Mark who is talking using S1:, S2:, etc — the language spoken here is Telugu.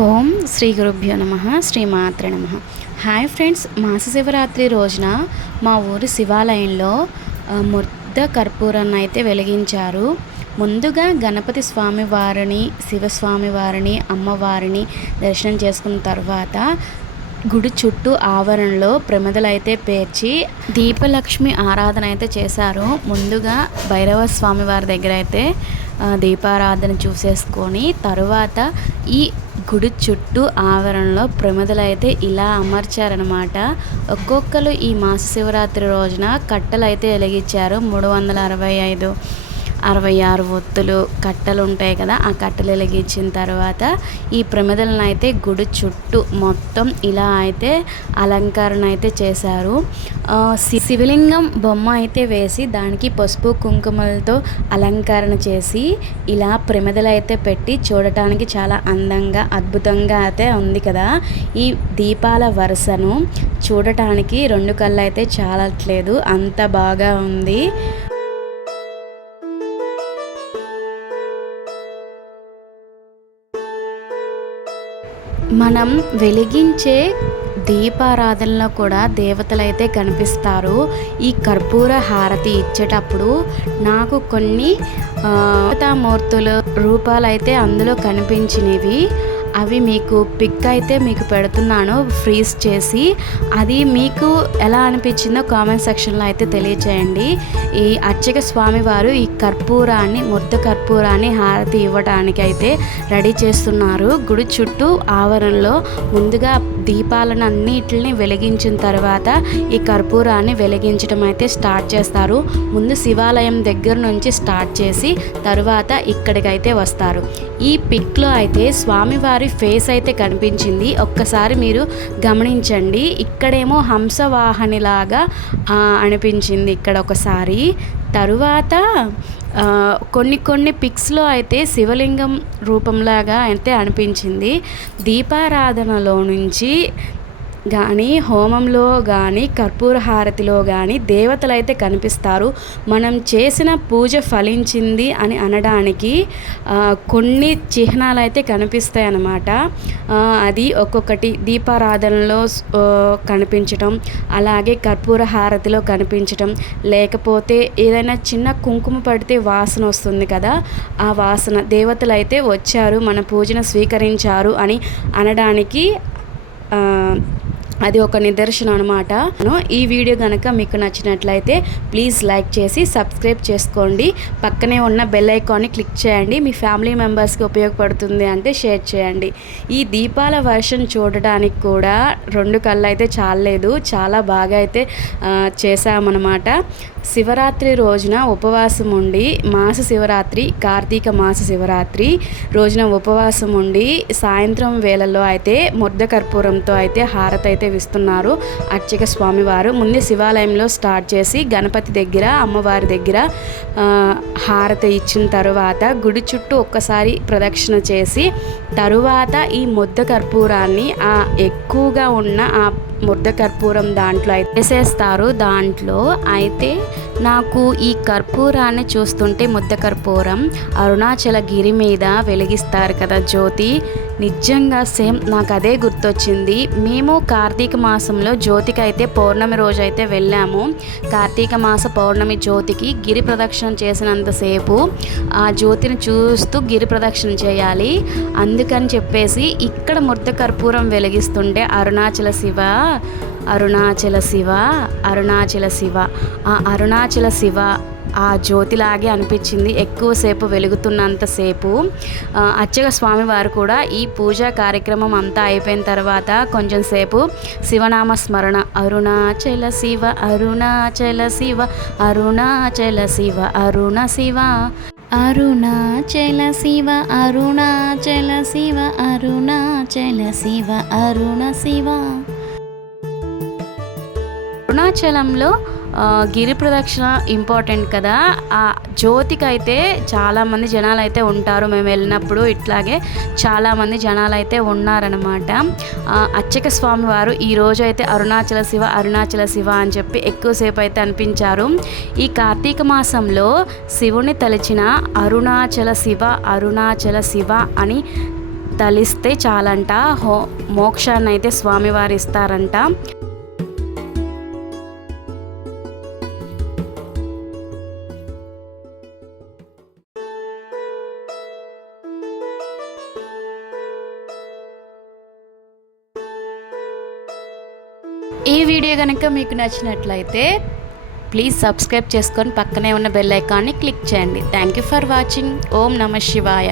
S1: ఓం శ్రీ గురుభ్యో నమ శ్రీమాత్ర నమ. హాయ్ ఫ్రెండ్స్ మాస శివరాత్రి రోజున మా ఊరి శివాలయంలో ముద్ద కర్పూరాన్ని అయితే వెలిగించారు. ముందుగా గణపతి స్వామి వారిని శివస్వామి వారిని అమ్మవారిని దర్శనం చేసుకున్న తర్వాత గుడి చుట్టూ ఆవరణలో ప్రమిదలు అయితే పేర్చి దీపలక్ష్మి ఆరాధన అయితే చేశారు. ముందుగా భైరవ స్వామి వారి దగ్గర అయితే దీపారాధన చూసేసుకొని తరువాత ఈ గుడి చుట్టూ ఆవరణలో ప్రమిదలు అయితే ఇలా అమర్చారనమాట ఒక్కొక్కరు ఈ మాస శివరాత్రి రోజున కట్టెలు అయితే వెలిగించారు మూడు వందల అరవై ఐదు. అరవై ఆరు ఒత్తులు కట్టెలు ఉంటాయి కదా ఆ కట్టెలు వెలిగించిన తర్వాత ఈ ప్రమిదలను అయితే గుడి చుట్టూ మొత్తం ఇలా అయితే అలంకరణ అయితే చేశారు శి- శివలింగం బొమ్మ అయితే వేసి దానికి పసుపు కుంకుమలతో అలంకరణ చేసి ఇలా ప్రమిదలు అయితే పెట్టి చూడటానికి చాలా అందంగా అద్భుతంగా అయితే ఉంది కదా. ఈ దీపాల వరుసను చూడటానికి రెండు కళ్ళు అయితే చాలట్లేదు అంత బాగా ఉంది. మనం వెలిగించే దీపారాధనలో కూడా దేవతలు అయితే కనిపిస్తారు. ఈ కర్పూర హారతి ఇచ్చేటప్పుడు నాకు కొన్ని ఆ, మూర్తులు రూపాలు అయితే అందులో కనిపించినవి. అవి మీకు పిక్ అయితే మీకు పెడుతున్నాను ఫ్రీజ్ చేసి. అది మీకు ఎలా అనిపించిందో కామెంట్ సెక్షన్లో అయితే తెలియచేయండి. ఈ అర్చక స్వామివారు ఈ కర్పూరాన్ని ముద్ద కర్పూరాన్ని హారతి ఇవ్వడానికి అయితే రెడీ చేస్తున్నారు. గుడి చుట్టూ ఆవరణలో ముందుగా దీపాలను అన్నిటిని వెలిగించిన తర్వాత ఈ కర్పూరాన్ని వెలిగించడం అయితే స్టార్ట్ చేస్తారు. ముందు శివాలయం దగ్గర నుంచి స్టార్ట్ చేసి తరువాత ఇక్కడికైతే వస్తారు. ఈ పిక్లో అయితే స్వామివారి ఫేస్ అయితే కనిపించింది. ఒక్కసారి మీరు గమనించండి. ఇక్కడేమో హంసవాహనిలాగా అనిపించింది ఇక్కడ ఒకసారి. తరువాత కొన్ని కొన్ని పిక్స్లో అయితే శివలింగం రూపంలాగా అయితే అనిపించింది. దీపారాధనలో నుంచి కానీ హోమంలో కానీ కర్పూర హారతిలో కానీ దేవతలు అయితే కనిపిస్తారు. మనం చేసిన పూజ ఫలించింది అని అనడానికి కొన్ని చిహ్నాలు అయితే కనిపిస్తాయి అన్నమాట అది ఒక్కొక్కటి దీపారాధనలో కనిపించటం అలాగే కర్పూర హారతిలో కనిపించటం. లేకపోతే ఏదైనా చిన్న కుంకుమ పడితే వాసన వస్తుంది కదా ఆ వాసన దేవతలు అయితే వచ్చారు మన పూజను స్వీకరించారు అని అనడానికి అది ఒక నిదర్శనం అనమాట ఈ వీడియో కనుక మీకు నచ్చినట్లయితే ప్లీజ్ లైక్ చేసి సబ్స్క్రైబ్ చేసుకోండి. పక్కనే ఉన్న బెల్ ఐకాన్ని క్లిక్ చేయండి. మీ ఫ్యామిలీ మెంబర్స్కి ఉపయోగపడుతుంది అంటే షేర్ చేయండి. ఈ దీపాల వర్షం చూడడానికి కూడా రెండు కళ్ళు అయితే చాలలేదు. చాలా బాగా అయితే ఆ, చేశామన్నమాట. శివరాత్రి రోజున ఉపవాసం ఉండి మాస శివరాత్రి కార్తీక మాస శివరాత్రి రోజున ఉపవాసం ఉండి సాయంత్రం వేళల్లో అయితే ముద్ద కర్పూరంతో అయితే హారతి అయితే ఇస్తున్నారు అర్చక స్వామివారు. ముందే శివాలయంలో స్టార్ట్ చేసి గణపతి దగ్గర అమ్మవారి దగ్గర హారతి ఇచ్చిన తర్వాత గుడి చుట్టూ ఒక్కసారి ప్రదక్షిణ చేసి తరువాత ఈ ముద్ద కర్పూరాన్ని ఆ ఎక్కువగా ఉన్న ఆ ముద్ద కర్పూరం దాంట్లో అయితే వేసేస్తారు. దాంట్లో అయితే నాకు ఈ కర్పూరాన్ని చూస్తుంటే ముద్ద కర్పూరం అరుణాచల గిరి మీద వెలిగిస్తారు కదా జ్యోతి. నిజంగా సేమ్ నాకు అదే గుర్తొచ్చింది. మేము కార్తీక మాసంలో జ్యోతికి అయితే పౌర్ణమి రోజు అయితే వెళ్ళాము. కార్తీక మాస పౌర్ణమి జ్యోతికి గిరి ప్రదక్షిణ చేసినంతసేపు ఆ జ్యోతిని చూస్తూ గిరి ప్రదక్షిణ చేయాలి. అందుకని చెప్పేసి ఇక్కడ ముద్ద కర్పూరం వెలిగిస్తుంటే అరుణాచల శివ అరుణాచల శివ అరుణాచల శివ. ఆ అరుణాచల శివ ఆ జ్యోతిలాగే అనిపించింది. ఎక్కువసేపు వెలుగుతున్నంతసేపు అచ్చగ స్వామివారు కూడా ఈ పూజా కార్యక్రమం అంతా అయిపోయిన తర్వాత కొంచెం సేపు శివనామ స్మరణ అరుణాచల శివ అరుణాచల శివ అరుణాచల శివ అరుణ శివ. అరుణాచల శివ అరుణాచల శివ అరుణాచల శివ అరుణ శివ. అరుణాచలంలో గిరి ప్రదక్షిణ ఇంపార్టెంట్ కదా. ఆ జ్యోతికి అయితే చాలామంది జనాలు అయితే ఉంటారు. మేము వెళ్ళినప్పుడు ఇట్లాగే చాలామంది జనాలు అయితే ఉన్నారనమాట అచ్చక స్వామి వారు ఈ రోజు అయితే అరుణాచల శివ అరుణాచల శివ అని చెప్పి ఎక్కువసేపు అయితే అనిపించారు. ఈ కార్తీక మాసంలో శివుని తలిచిన అరుణాచల శివ అరుణాచల శివ అని తలిస్తే చాలంట. హో మోక్షాన్ని అయితే స్వామివారు ఇస్తారంట. ఈ వీడియో కనుక మీకు నచ్చినట్లయితే ప్లీజ్ సబ్స్క్రైబ్ చేసుకొని పక్కనే ఉన్న బెల్ ఐకాన్ని క్లిక్ చేయండి. Thank you for watching Om నమ శివాయ.